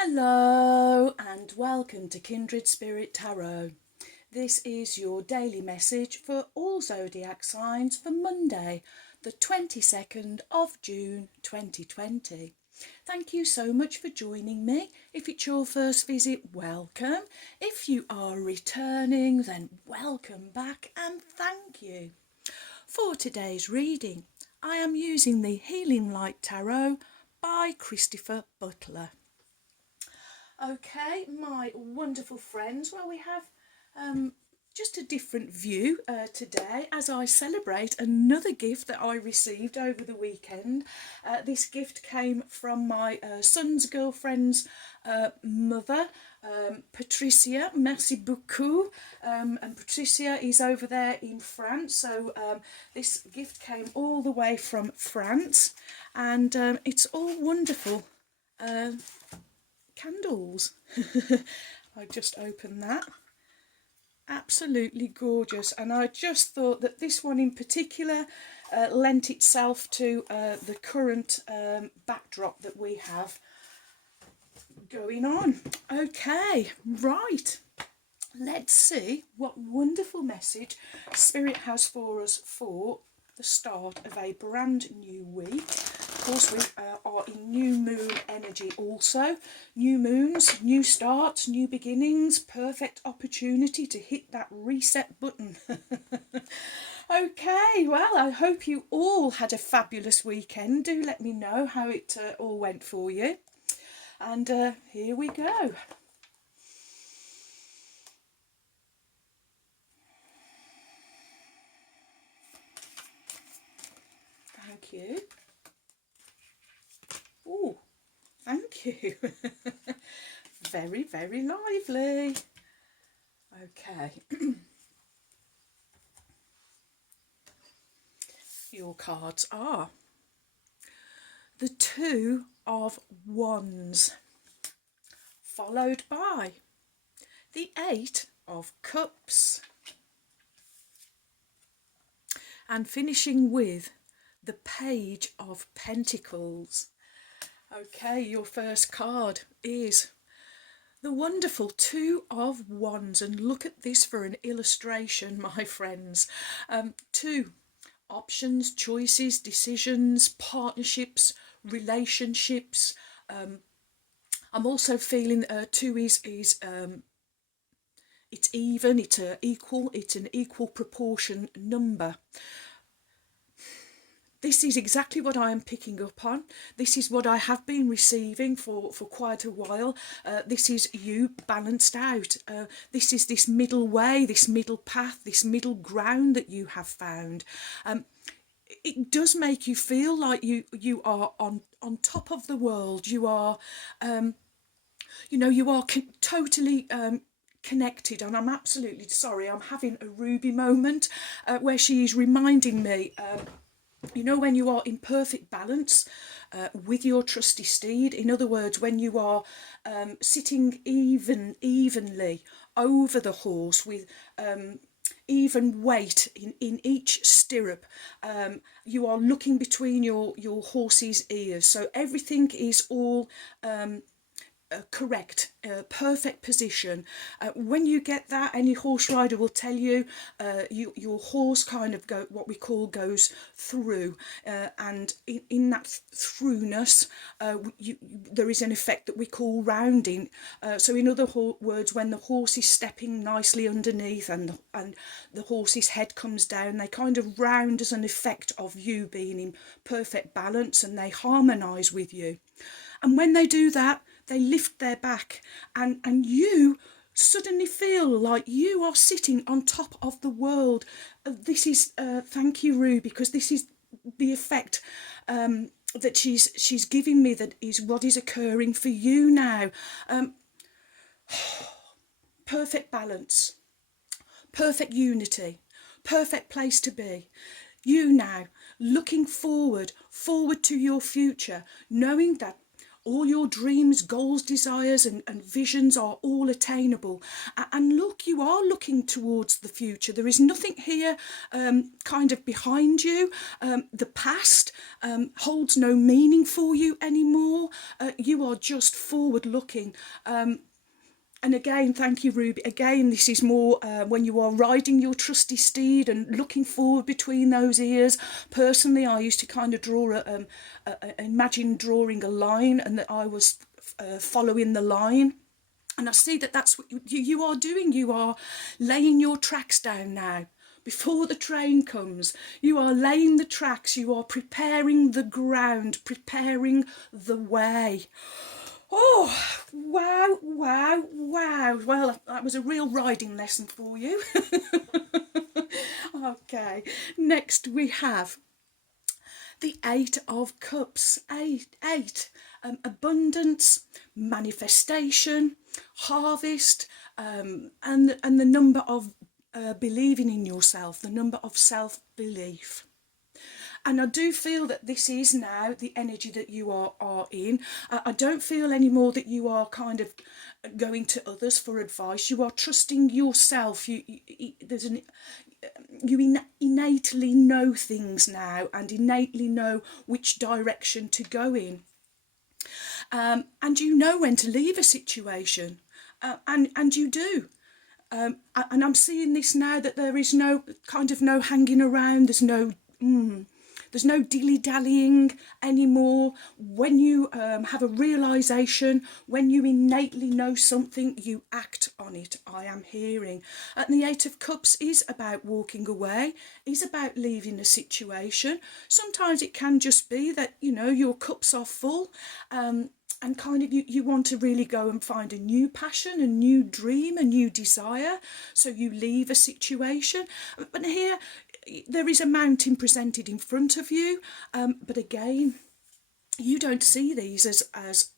Hello and welcome to Kindred Spirit Tarot. This is your daily message for all zodiac signs for Monday, the 22nd of June 2020. Thank you so much for joining me. If it's your first visit, welcome. If you are returning, then welcome back and thank you. For today's reading, I am using the Healing Light Tarot by Christopher Butler. Okay, my wonderful friends, well, we have just a different view today as I celebrate another gift that I received over the weekend. This gift came from my son's girlfriend's mother, Patricia. Merci beaucoup. And Patricia is over there in France, so this gift came all the way from France, and it's all wonderful. Candles. I just opened that. Absolutely gorgeous, and I just thought that this one in particular lent itself to the current backdrop that we have going on. Okay, right, let's see what wonderful message Spirit has for us for the start of a brand new week. Of course, we are in new moon energy also. New moons, new starts, new beginnings, perfect opportunity to hit that reset button. Okay, well, I hope you all had a fabulous weekend. Do let me know how it all went for you. And here we go. Thank you. Oh, thank you. Very, very lively. Okay. Your cards are the Two of Wands, followed by the Eight of Cups, and finishing with the Page of Pentacles. Okay, your first card is the wonderful Two of Wands, and look at this for an illustration, my friends. Two options, choices, decisions, partnerships, relationships. I'm also feeling two is it's even, it's an equal proportion number. This is exactly what I am picking up on. This is what I have been receiving for quite a while. This is you balanced out. This is this middle way, this middle path, this middle ground that you have found. It does make you feel like you are on top of the world. You are, you are totally connected. And I'm absolutely sorry. I'm having a Ruby moment where she is reminding me. When you are in perfect balance with your trusty steed, in other words, when you are sitting evenly over the horse with even weight in each stirrup, you are looking between your horse's ears, so everything is all correct, perfect position. When you get that, any horse rider will tell you, your horse kind of goes through, and in that throughness, there is an effect that we call rounding. So in other words, when the horse is stepping nicely underneath and the horse's head comes down, they kind of round as an effect of you being in perfect balance, and they harmonise with you. And when they do that, they lift their back, and you suddenly feel like you are sitting on top of the world. This is, thank you, Rue, because this is the effect that she's giving me, that is what is occurring for you now. Perfect balance, perfect unity, perfect place to be. You now looking forward to your future, knowing that all your dreams, goals, desires and visions are all attainable. And look, you are looking towards the future. There is nothing here kind of behind you. The past holds no meaning for you anymore. You are just forward looking. And again, thank you, Ruby. Again, this is more when you are riding your trusty steed and looking forward between those ears. Personally, I used to kind of draw imagine drawing a line, and that I was following the line. And I see that that's what you are doing. You are laying your tracks down now. Before the train comes, you are laying the tracks. You are preparing the ground, preparing the way. Oh, wow, wow, wow. Well, that was a real riding lesson for you. Okay, next we have the Eight of Cups. Eight. Abundance, manifestation, harvest, and the number of believing in yourself, the number of self-belief. And I do feel that this is now the energy that you are in. I don't feel anymore that you are kind of going to others for advice. You are trusting yourself. You innately know things now, and innately know which direction to go in. And you know when to leave a situation, and you do. And I'm seeing this now, that there is no hanging around. There's no dilly-dallying anymore. When you have a realisation, when you innately know something, you act on it, I am hearing. And the Eight of Cups is about walking away, is about leaving a situation. Sometimes it can just be that, your cups are full, and kind of you want to really go and find a new passion, a new dream, a new desire. So you leave a situation. But here, there is a mountain presented in front of you, but again, you don't see these as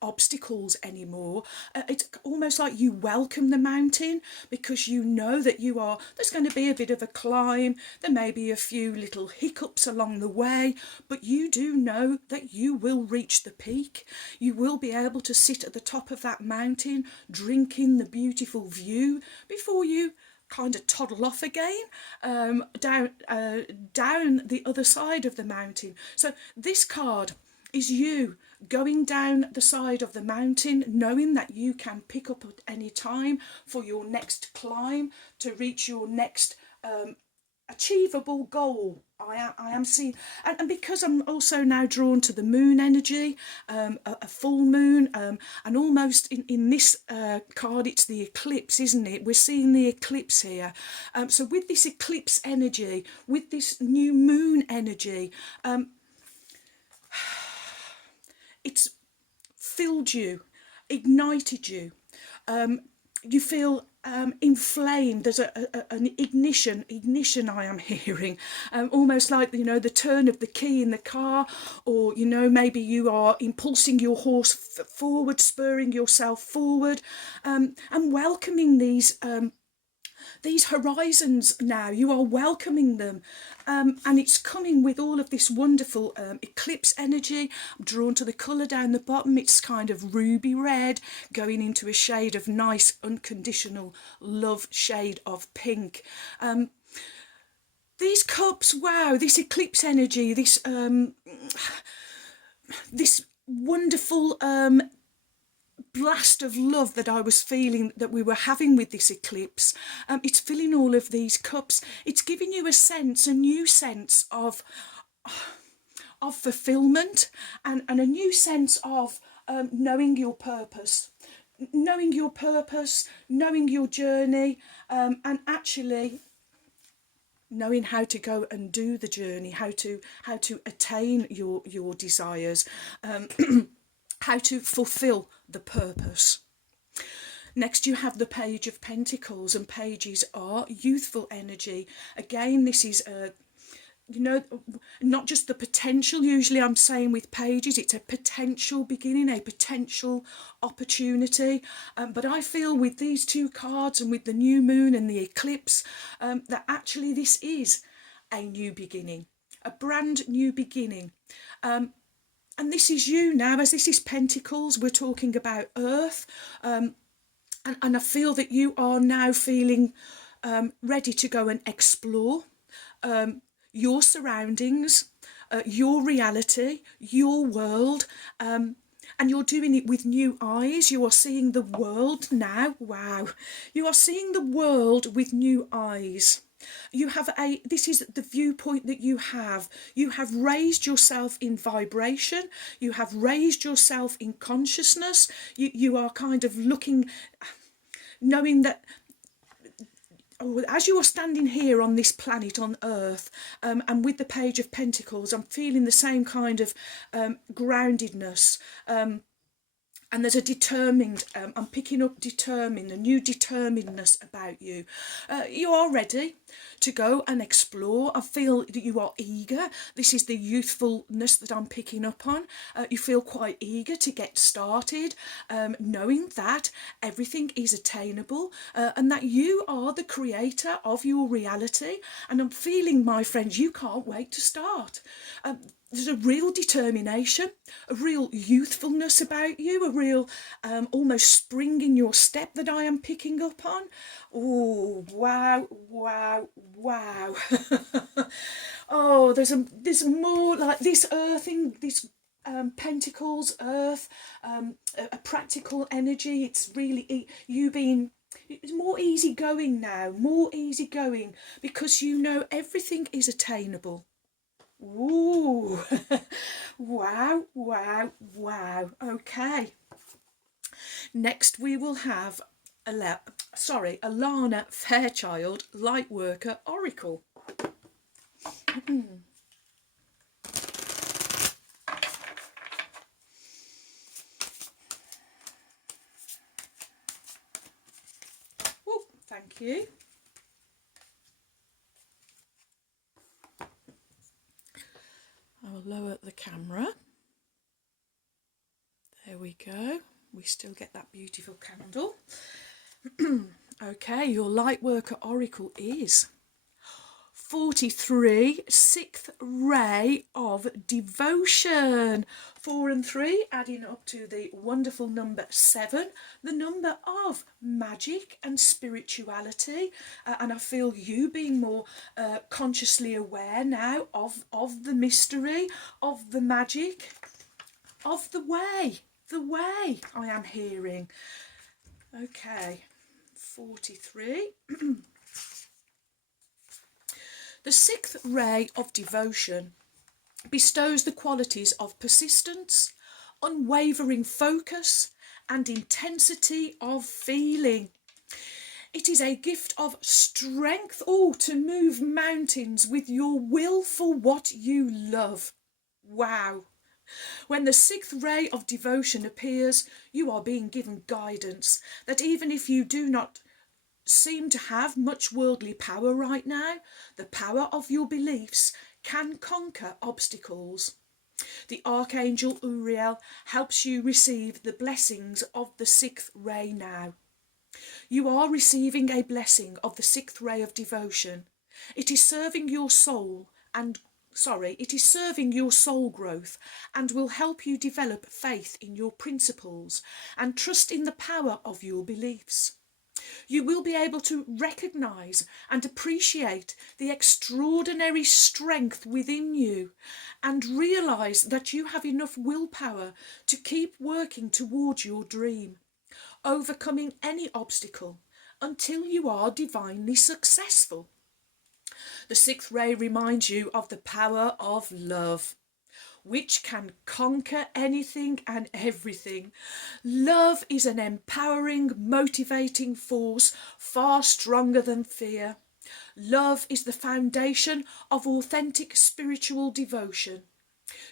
obstacles anymore. It's almost like you welcome the mountain, because you know that there's going to be a bit of a climb, there may be a few little hiccups along the way, but you do know that you will reach the peak. You will be able to sit at the top of that mountain, drinking the beautiful view, before you kind of toddle off again down the other side of the mountain. So this card is you going down the side of the mountain, knowing that you can pick up at any time for your next climb, to reach your next achievable goal. I am seeing, and because I'm also now drawn to the moon energy, a full moon, and almost in this card, it's the eclipse, isn't it? We're seeing the eclipse here. So with this eclipse energy, with this new moon energy, it's filled you, ignited you. You feel inflamed. There's an ignition I am hearing, almost like the turn of the key in the car, or maybe you are impulsing your horse forward, spurring yourself forward, and welcoming these horizons now. You are welcoming them, and it's coming with all of this wonderful eclipse energy. I'm drawn to the colour down the bottom. It's kind of ruby red, going into a shade of nice unconditional love shade of pink. These cups, wow, this eclipse energy, this wonderful blast of love that I was feeling, that we were having with this eclipse, it's filling all of these cups. It's giving you a new sense of fulfillment, and a new sense of knowing your purpose, knowing your journey, and actually knowing how to go and do the journey, how to attain your desires, how to fulfill the purpose. Next, you have the Page of Pentacles, and pages are youthful energy. Again, this is not just the potential. Usually I'm saying with pages, it's a potential beginning, a potential opportunity. But I feel with these two cards, and with the new moon and the eclipse, that actually this is a new beginning, a brand new beginning. And this is you now, as this is Pentacles, we're talking about Earth. And I feel that you are now feeling ready to go and explore your surroundings, your reality, your world, and you're doing it with new eyes. You are seeing the world now. Wow. You are seeing the world with new eyes. You have this is the viewpoint that you have. You have raised yourself in vibration. You have raised yourself in consciousness. You are kind of looking, knowing that, as you are standing here on this planet, on Earth, and with the Page of Pentacles, I'm feeling the same kind of groundedness. And there's a determined, I'm picking up determined, a new determinedness about you. You are ready to go and explore. I feel that you are eager. This is the youthfulness that I'm picking up on. You feel quite eager to get started, knowing that everything is attainable, and that you are the creator of your reality. And I'm feeling, my friends, you can't wait to start. There's a real determination, a real youthfulness about you, a real almost spring in your step that I am picking up on. Oh, wow, wow, wow. Oh, there's more like this earthing, this Pentacles, Earth, a practical energy. It's really you being, it's more easygoing now, more easygoing, because you know everything is attainable. Ooh, wow, wow, wow. Okay. Next we will have Alana Fairchild, Lightworker Oracle. Oh, thank you. I will lower the camera. There we go. We still get that beautiful candle. Okay, your Lightworker Oracle is 43, sixth ray of devotion. 4 and 3 adding up to the wonderful number 7, the number of magic and spirituality. And I feel you being more consciously aware now of the mystery, of the magic, of the way I am hearing. Okay, 43. The sixth ray of devotion bestows the qualities of persistence, unwavering focus, and intensity of feeling. It is a gift of strength, to move mountains with your will for what you love. Wow. When the sixth ray of devotion appears, you are being given guidance that even if you do not seem to have much worldly power right now, the power of your beliefs can conquer obstacles. The Archangel Uriel helps you receive the blessings of the sixth ray now. You are receiving a blessing of the sixth ray of devotion. It is serving your soul growth and will help you develop faith in your principles and trust in the power of your beliefs. You will be able to recognise and appreciate the extraordinary strength within you and realise that you have enough willpower to keep working towards your dream, overcoming any obstacle until you are divinely successful. The sixth ray reminds you of the power of love, which can conquer anything and everything. Love is an empowering, motivating force far stronger than fear. Love is the foundation of authentic spiritual devotion.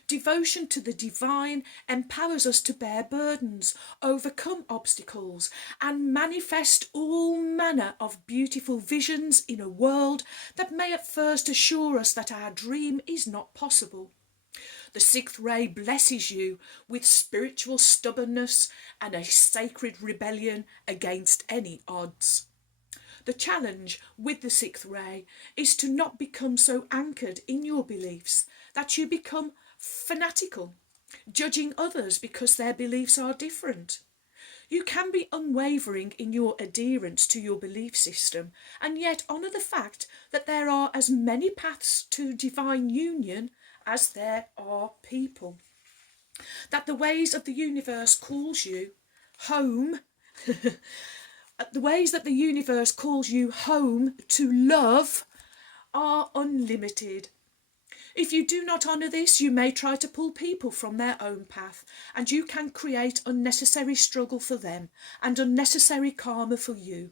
Devotion to the divine empowers us to bear burdens, overcome obstacles, and manifest all manner of beautiful visions in a world that may at first assure us that our dream is not possible. The sixth ray blesses you with spiritual stubbornness and a sacred rebellion against any odds. The challenge with the sixth ray is to not become so anchored in your beliefs that you become fanatical judging others because their beliefs are different. You can be unwavering in your adherence to your belief system and yet honour the fact that there are as many paths to divine union as there are people. That the ways of the universe calls you home, the ways that the universe calls you home to love are unlimited. If you do not honour this, you may try to pull people from their own path, and you can create unnecessary struggle for them and unnecessary karma for you.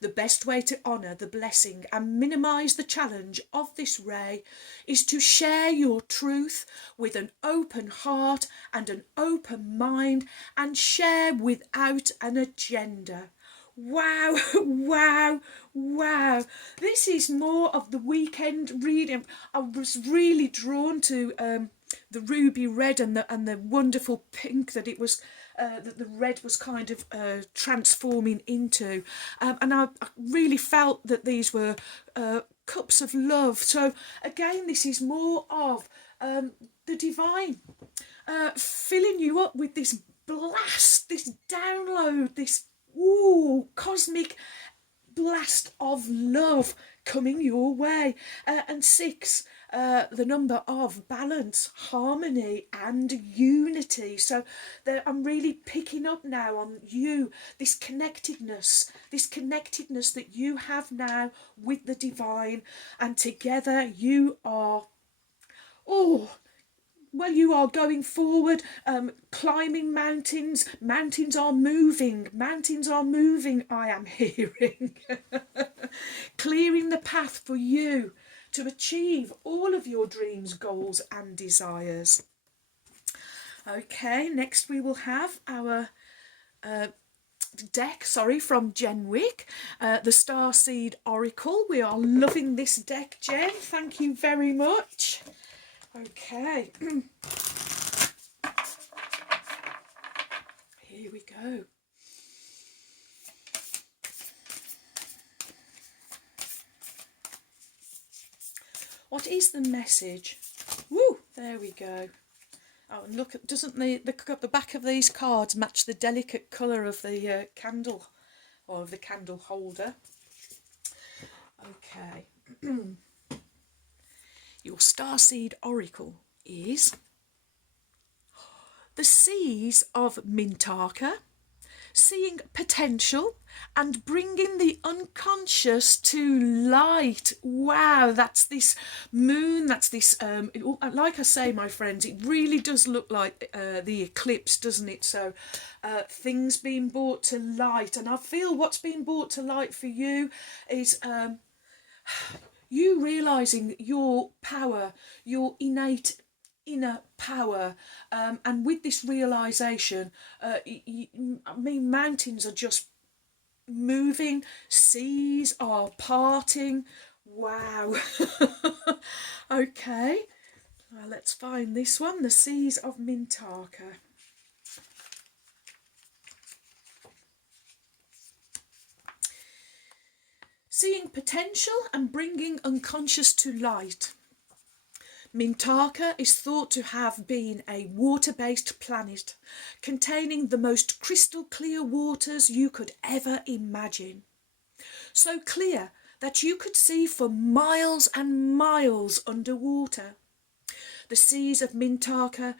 The best way to honour the blessing and minimise the challenge of this ray is to share your truth with an open heart and an open mind, and share without an agenda. Wow, wow, wow. This is more of the weekend reading. I was really drawn to the ruby red and the wonderful pink that it was, that the red was kind of transforming into. And I really felt that these were cups of love. So again, this is more of the divine filling you up with this blast, this download, this cosmic blast of love coming your way. And 6, the number of balance, harmony and unity. So I'm really picking up now on you, this connectedness that you have now with the divine, and together you are, you are going forward, climbing mountains. Mountains are moving, I am hearing. Clearing the path for you to achieve all of your dreams, goals and desires. Okay, next we will have our deck, from Jen Wick, the Starseed Oracle. We are loving this deck, Jen. Thank you very much. Okay. Here we go. What is the message? Woo! There we go. Oh, and look, doesn't the back of these cards match the delicate colour of the candle, or of the candle holder? Okay. Your Starseed Oracle is the Seas of Mintaka, seeing potential and bringing the unconscious to light. Wow, that's this moon, that's this, like I say, my friends, it really does look like the eclipse, doesn't it? So things being brought to light, and I feel what's being brought to light for you is you realising your power, your innate inner power, and with this realisation, mountains are just moving, seas are parting. Wow. Okay, well, let's find this one, the Seas of Mintaka. Seeing potential and bringing unconscious to light. Mintaka is thought to have been a water-based planet containing the most crystal clear waters you could ever imagine. So clear that you could see for miles and miles underwater. The Seas of Mintaka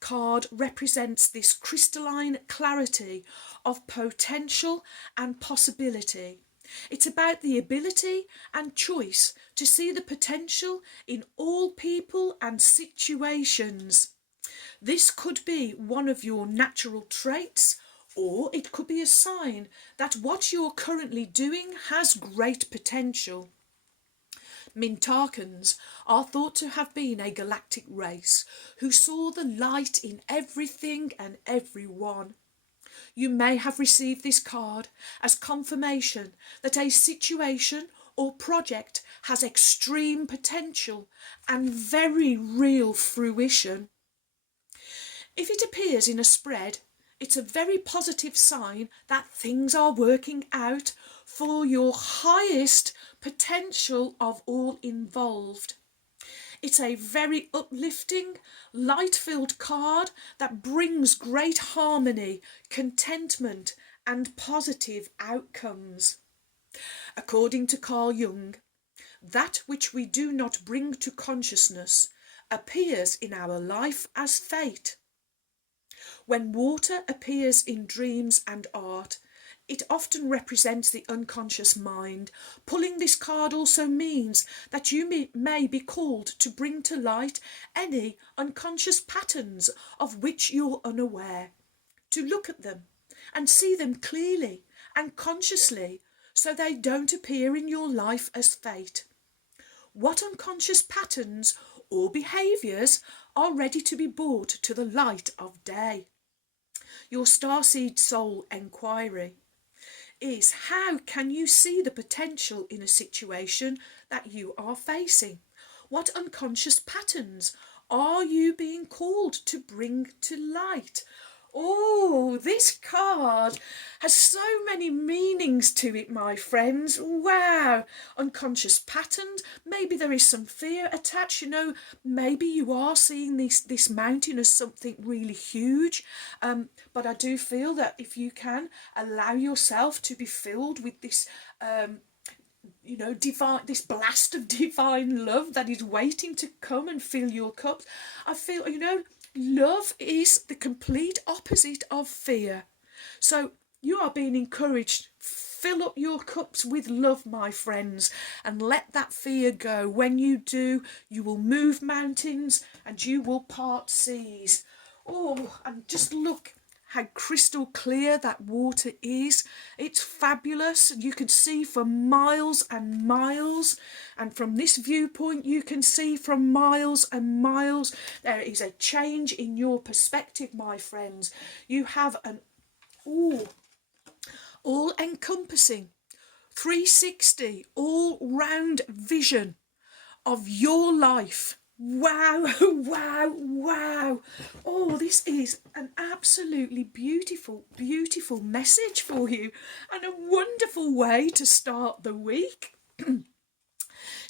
card represents this crystalline clarity of potential and possibility. It's about the ability and choice to see the potential in all people and situations. This could be one of your natural traits, or it could be a sign that what you're currently doing has great potential. Mintakans are thought to have been a galactic race who saw the light in everything and everyone. You may have received this card as confirmation that a situation or project has extreme potential and very real fruition. If it appears in a spread, it's a very positive sign that things are working out for your highest potential of all involved. It's a very uplifting, light-filled card that brings great harmony, contentment, and positive outcomes. According to Carl Jung, that which we do not bring to consciousness appears in our life as fate. When water appears in dreams and art, it often represents the unconscious mind. Pulling this card also means that you may be called to bring to light any unconscious patterns of which you're unaware, to look at them and see them clearly and consciously so they don't appear in your life as fate. What unconscious patterns or behaviours are ready to be brought to the light of day? Your starseed soul enquiry is, how can you see the potential in a situation that you are facing? What unconscious patterns are you being called to bring to light? Oh, this card has so many meanings to it, my friends. Wow. Unconscious patterns. Maybe there is some fear attached. Maybe you are seeing this mountain as something really huge. But I do feel that if you can allow yourself to be filled with this divine, this blast of divine love that is waiting to come and fill your cups. I feel, love is the complete opposite of fear. So you are being encouraged. Fill up your cups with love, my friends, and let that fear go. When you do, you will move mountains and you will part seas. Oh, and just look how crystal clear that water is. It's fabulous. You can see for miles and miles, and from this viewpoint you can see from miles and miles. There is a change in your perspective, my friends. You have an all-encompassing 360 all-round vision of your life. Wow, wow, wow. Oh, this is an absolutely beautiful, beautiful message for you and a wonderful way to start the week.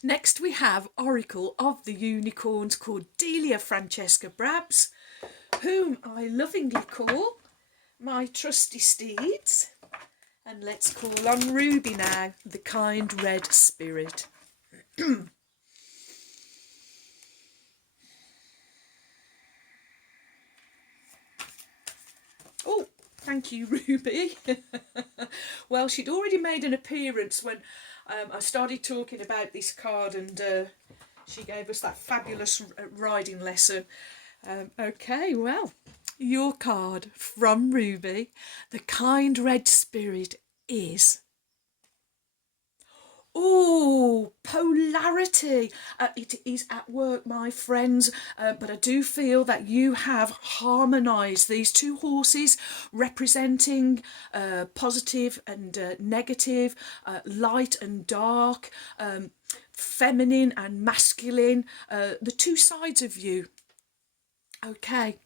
Next we have Oracle of the Unicorns, Cordelia Francesca Brabs, whom I lovingly call my trusty steeds. And let's call on Ruby now, the kind red spirit. Oh, thank you, Ruby. Well, she'd already made an appearance when I started talking about this card, and she gave us that fabulous riding lesson. Okay, well, your card from Ruby, the kind red spirit, is... Oh, polarity. It is at work, my friends, but I do feel that you have harmonised these two horses representing positive and negative, light and dark, feminine and masculine, the two sides of you. Okay,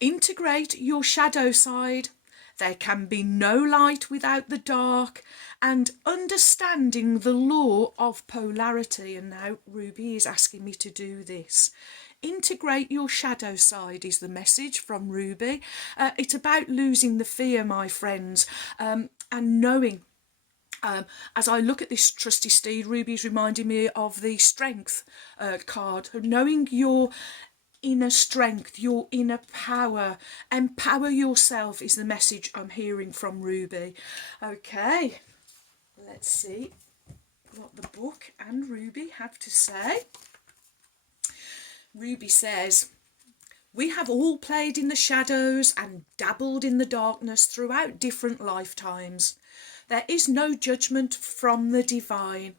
integrate your shadow side. There can be no light without the dark, and understanding the law of polarity. And now Ruby is asking me to do this. Integrate your shadow side is the message from Ruby. It's about losing the fear, my friends, and knowing. As I look at this trusty steed, Ruby's reminding me of the strength card, knowing your inner strength, your inner power. Empower yourself is the message I'm hearing from Ruby. Okay, let's see what the book and Ruby have to say. Ruby says, we have all played in the shadows and dabbled in the darkness throughout different lifetimes. There is no judgment from the divine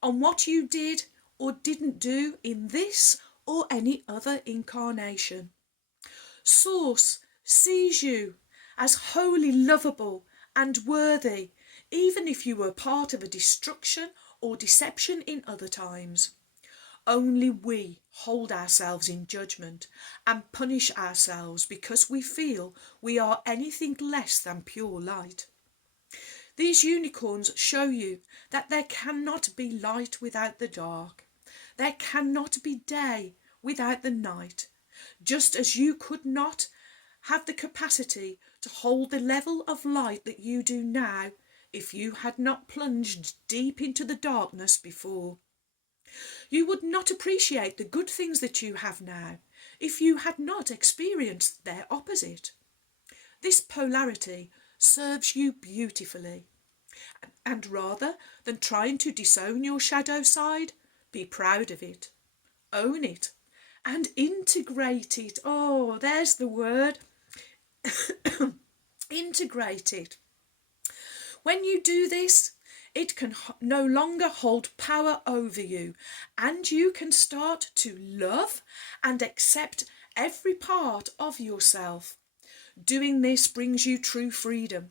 on what you did or didn't do in this or any other incarnation. Source sees you as wholly lovable and worthy, even if you were part of a destruction or deception in other times. Only we hold ourselves in judgment and punish ourselves because we feel we are anything less than pure light. These unicorns show you that there cannot be light without the dark. There cannot be day without the night, just as you could not have the capacity to hold the level of light that you do now if you had not plunged deep into the darkness before. You would not appreciate the good things that you have now if you had not experienced their opposite. This polarity serves you beautifully. And rather than trying to disown your shadow side, be proud of it, own it, and integrate it. Oh, there's the word. Integrate it. When you do this, it can no longer hold power over you, and you can start to love and accept every part of yourself. Doing this brings you true freedom.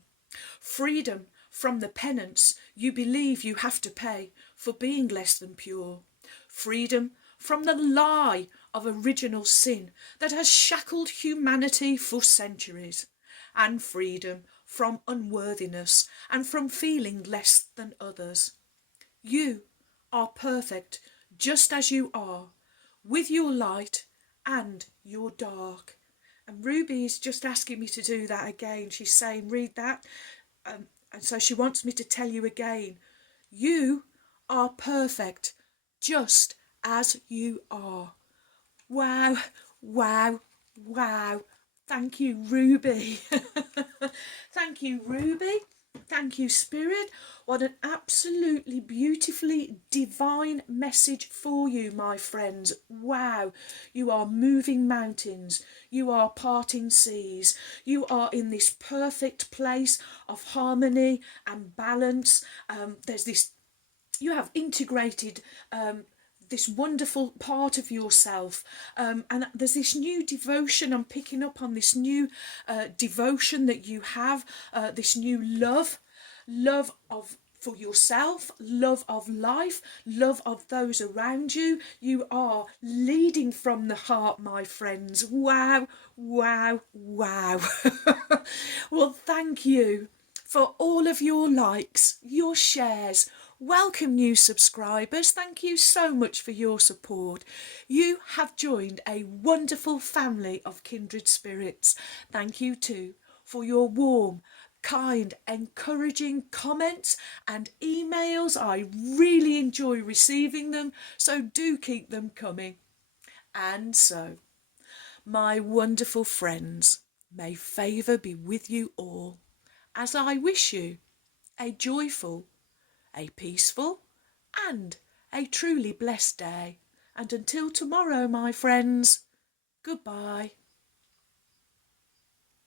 Freedom from the penance you believe you have to pay for being less than pure. Freedom from the lie of original sin that has shackled humanity for centuries. And freedom from unworthiness and from feeling less than others. You are perfect just as you are, with your light and your dark. And Ruby is just asking me to do that again. She's saying, read that. And so she wants me to tell you again. You are perfect just as you are. Wow, wow, wow. Thank you, Ruby. Thank you, Ruby. Thank you, Spirit. What an absolutely beautifully divine message for you, my friends. Wow. You are moving mountains. You are parting seas. You are in this perfect place of harmony and balance. There's this, you have integrated this wonderful part of yourself, and there's this new devotion. I'm picking up on this new devotion that you have, this new love of for yourself, love of life, love of those around you. You are leading from the heart, my friends. Wow, wow, wow. Well, thank you for all of your likes, your shares. Welcome, new subscribers. Thank you so much for your support. You have joined a wonderful family of kindred spirits. Thank you too for your warm, kind, encouraging comments and emails. I really enjoy receiving them, so do keep them coming. And so, my wonderful friends, may favour be with you all, as I wish you a joyful, a peaceful and a truly blessed day. And until tomorrow, my friends, goodbye.